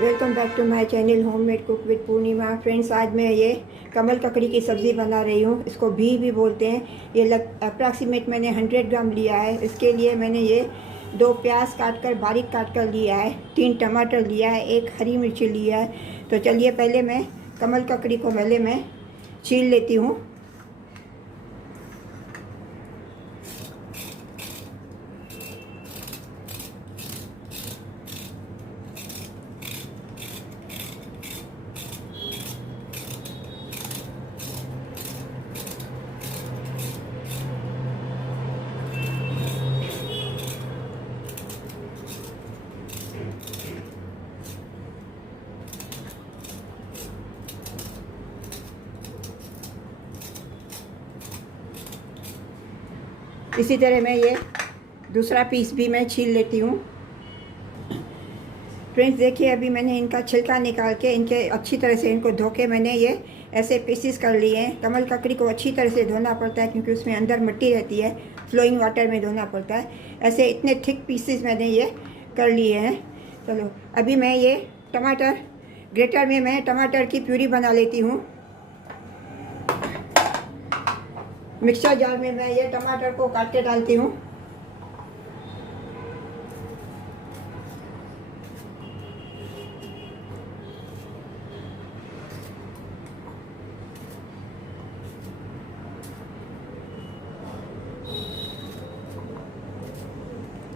Welcome back to my channel homemade cook with Purnima. Friends, आज मैं ये कमल ककड़ी की सब्ज़ी बना रही हूँ। इसको भी बोलते हैं। ये अप्रॉक्सीमेट मैंने 100 ग्राम लिया है। इसके लिए मैंने ये 2 प्याज काट कर बारीक काट कर लिया है, 3 टमाटर लिया है, 1 हरी मिर्ची लिया है। तो चलिए पहले मैं कमल ककड़ी को पहले मैं छील लेती हूँ। इसी तरह मैं ये दूसरा पीस भी मैं छील लेती हूँ। फ्रेंड्स देखिए, अभी मैंने इनका छिलका निकाल के इनके अच्छी तरह से इनको धो के मैंने ये ऐसे पीसेस कर लिए हैं। कमल ककड़ी को अच्छी तरह से धोना पड़ता है क्योंकि उसमें अंदर मिट्टी रहती है, फ्लोइंग वाटर में धोना पड़ता है। ऐसे इतने थिक पीसेस मैंने ये कर लिए हैं। चलो अभी मैं ये टमाटर ग्रेटर में मैं टमाटर की प्यूरी बना लेती हूँ। मिक्सर जार में मैं ये टमाटर को काट के डालती हूँ।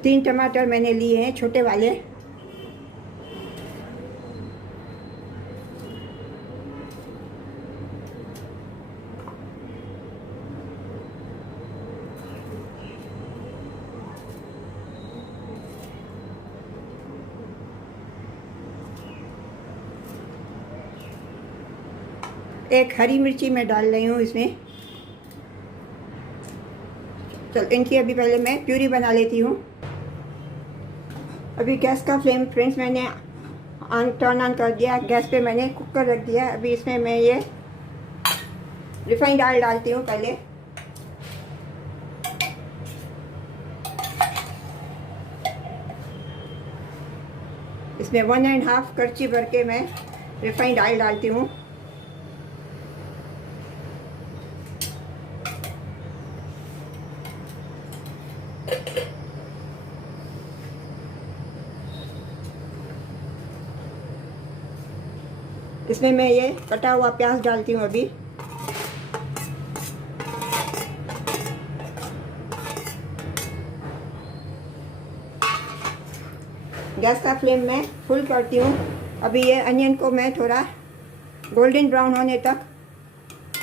तीन टमाटर मैंने लिए हैं, छोटे वाले। एक हरी मिर्ची मैं डाल रही हूँ इसमें। चल इनकी अभी पहले मैं प्यूरी बना लेती हूँ। अभी गैस का फ्लेम फ्रेंड्स मैंने टर्न ऑन कर दिया। गैस पे मैंने कुकर रख दिया। अभी इसमें मैं ये रिफाइंड ऑयल डालती हूँ पहले। इसमें 1.5 करछी भर के मैं रिफाइंड ऑयल डालती हूँ। इसमें मैं ये कटा हुआ प्याज डालती हूँ अभी। गैस का फ्लेम मैं फुल करती हूँ। अभी ये अनियन को मैं थोड़ा गोल्डन ब्राउन होने तक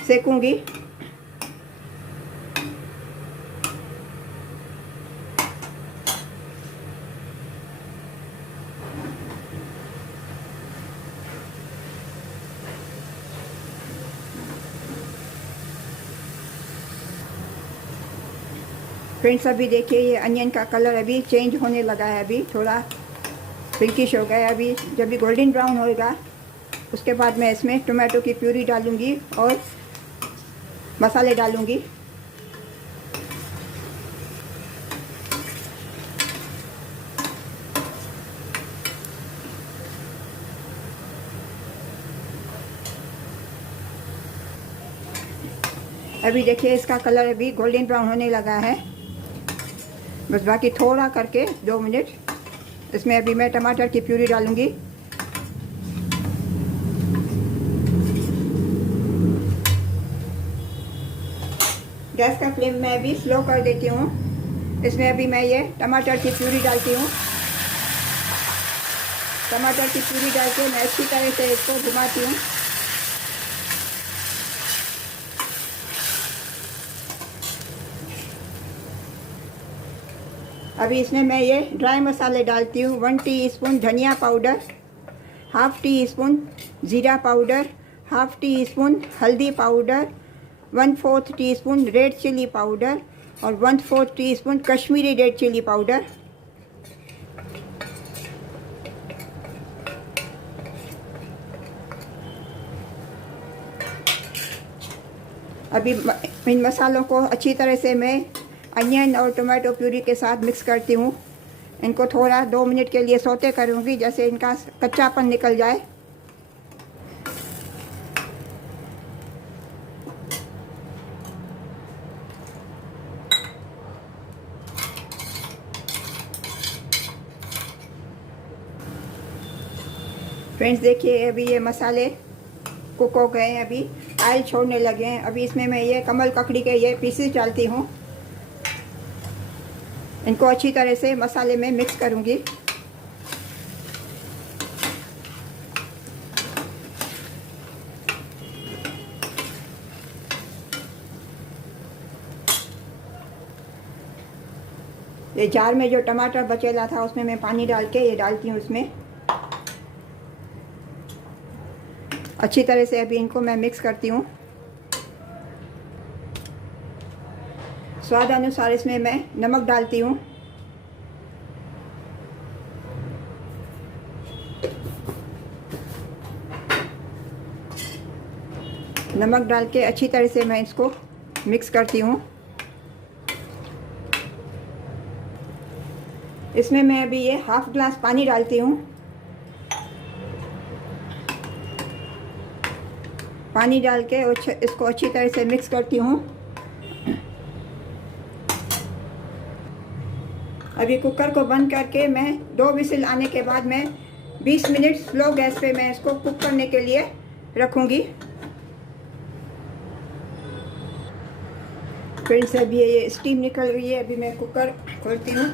सेकूंगी। फ्रेंड्स अभी देखिए, ये अनियन का कलर अभी चेंज होने लगा है। अभी थोड़ा पिंकिश हो गया है। अभी जब भी गोल्डन ब्राउन होएगा उसके बाद मैं इसमें टोमेटो की प्यूरी डालूंगी और मसाले डालूंगी। अभी देखिए, इसका कलर अभी गोल्डन ब्राउन होने लगा है। बस बाकी थोड़ा करके 2 मिनट। इसमें अभी मैं टमाटर की प्यूरी डालूंगी। गैस का फ्लेम मैं अभी स्लो कर देती हूँ। इसमें अभी मैं ये टमाटर की प्यूरी डालती हूँ। टमाटर की प्यूरी डाल के मैं अच्छी तरह से इसको घुमाती हूँ। अभी इसमें मैं ये ड्राई मसाले डालती हूँ। 1 टीस्पून धनिया पाउडर, हाफ़ टी स्पून ज़ीरा पाउडर, हाफ़ टी स्पून हल्दी powder, 1/4 teaspoon red chili powder और 1/4 teaspoon Kashmiri red chili powder. अभी इन मसालों को अच्छी तरह से मैं अनियन और टोमेटो प्यूरी के साथ मिक्स करती हूँ। इनको थोड़ा 2 मिनट के लिए सौते करूँगी, जैसे इनका कच्चापन निकल जाए। फ्रेंड्स देखिए, अभी ये मसाले कुक हो गए हैं, अभी ऑयल छोड़ने लगे हैं। अभी इसमें मैं ये कमल ककड़ी के ये पीसेस डालती हूँ। इनको अच्छी तरह से मसाले में मिक्स करूँगी। ये जार में जो टमाटर बचेला था उसमें मैं पानी डाल के ये डालती हूँ इसमें। अच्छी तरह से अभी इनको मैं मिक्स करती हूँ। स्वाद अनुसार इसमें मैं नमक डालती हूँ। नमक डाल के अच्छी तरह से मैं इसको मिक्स करती हूँ। इसमें मैं अभी ये हाफ ग्लास पानी डालती हूँ। पानी डाल के इसको अच्छी तरह से मिक्स करती हूँ। अभी कुकर को बंद करके मैं 2 विसिल आने के बाद मैं 20 मिनट स्लो गैस पे मैं इसको कुक करने के लिए रखूँगी। फिर से अभी ये स्टीम निकल रही है। अभी मैं कुकर खोलती हूँ।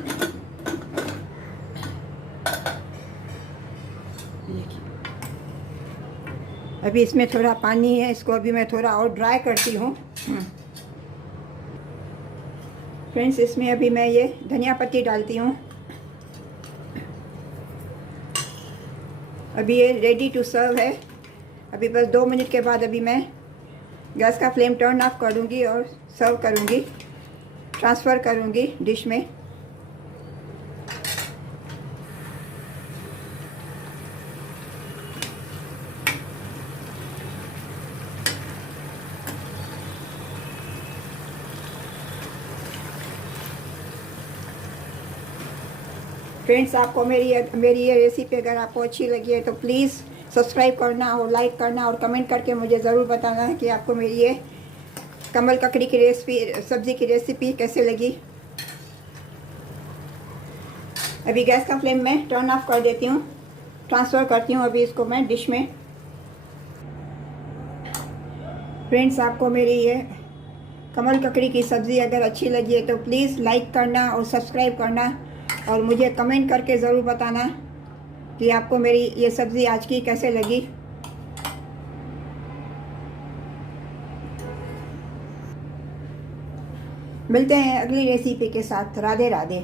अभी इसमें थोड़ा पानी है, इसको अभी मैं थोड़ा और ड्राई करती हूँ। फ्रेंड्स इसमें अभी मैं ये धनिया पत्ती डालती हूँ। अभी ये रेडी टू सर्व है। अभी बस 2 मिनट के बाद अभी मैं गैस का फ्लेम टर्न ऑफ कर दूँगी और सर्व करूँगी, ट्रांसफ़र करूँगी डिश में। फ्रेंड्स आपको मेरी ये रेसिपी अगर आपको अच्छी लगी है तो प्लीज़ सब्सक्राइब करना और लाइक करना और कमेंट करके मुझे ज़रूर बताना है कि आपको मेरी ये कमल ककड़ी की रेसिपी, सब्ज़ी की रेसिपी कैसे लगी। अभी गैस का फ्लेम मैं टर्न ऑफ कर देती हूँ, ट्रांसफ़र करती हूँ अभी इसको मैं डिश में। फ्रेंड्स आपको मेरी ये कमल ककड़ी की सब्ज़ी अगर अच्छी लगी है तो प्लीज़ लाइक करना और सब्सक्राइब करना और मुझे कमेंट करके ज़रूर बताना कि आपको मेरी ये सब्ज़ी आज की कैसे लगी। मिलते हैं अगली रेसिपी के साथ। राधे राधे।